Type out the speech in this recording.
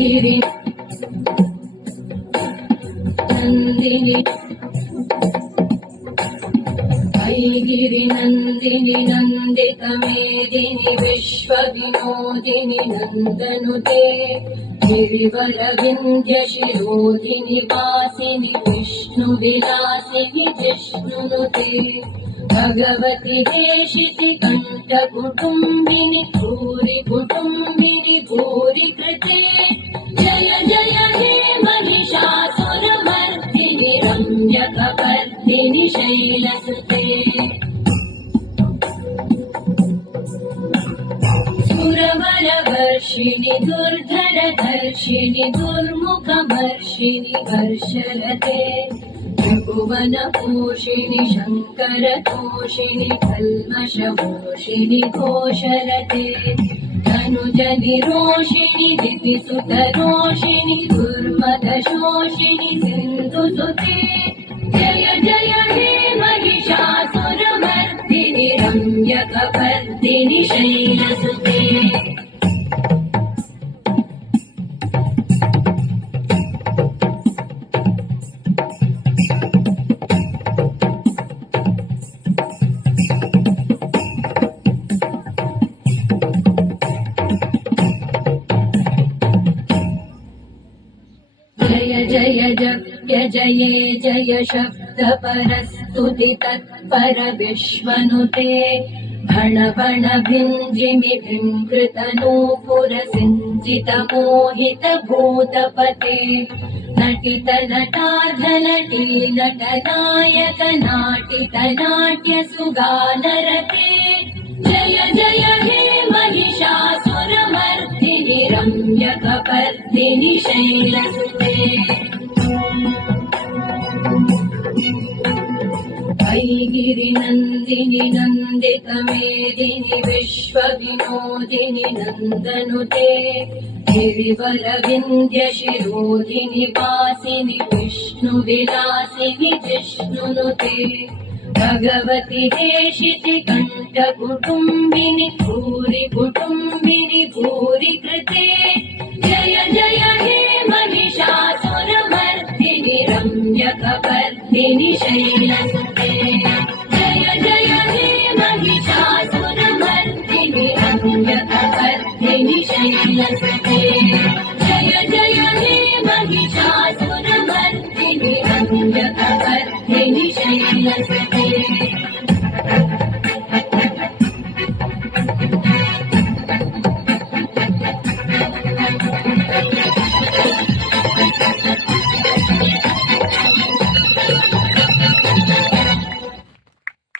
गिरि नंदिनी ऐगिरि नंदिनी नंदित मेदिनी विश्वविनोदिनी नंदनुते गिरिवर विंध्य शिरोधिनि वासिनि विष्णुविलासिनि जिष्णुनुते भगवति हेशिति कंठ कुटुंबिनि भूरि कुटुंबिनि भूरि कृते जय जय हे महिषासुरमर्दिनि रम्यकपर्दिनि शैलसुते सुरवरवर्षिणि दुर्धरधर्षिणि दुर्मुखमर्षिणि वर्षरते त्रिभुवनपोषिणि शङ्करतोषिणि कल्मषमोषिणि घोषरते तनुजनिरोषिणि दितिसुतरोषिणि दुर्मदशोषिणि सिन्धुसुते जय जय हे महिषासुरमर्दिनि रम्यकपर्दिनि शैलसुते जय जय जप्य जये जय शब्द परस्तुति तत्पर विश्वनुते भण भण भिञ्जिमि भिङ्कृत नूपुर सिञ्चित मोहित भूतपते नटित नटार्धनटी नटनायक नाटित नाट्य सुगानरते जय जय हे महिषासुरमर्दिनि रम्यकपर्दिनि शैलसुते ऐगिरि नंदिनि नंदित मेदिनि विश्वविनोदिनि नंदनुते गिरिवर विंध्य शिरोधिनि वासिनि विष्णुविलासिनि जिष्णुनुते भगवति हेशिति कंठ कुटुंबिनि भूरि कुटुंबिनि भूरि कृते जय जय हे महिषासुरमर्दिनि रम्यकपर्दिनि शैलसुते जय जय हे महिषासुरमर्दिनि रम्यकपर्दिनि शैलसुते जय जय हे महिषासुरमर्दिनि रम्यकपर्दिनि शैलसुते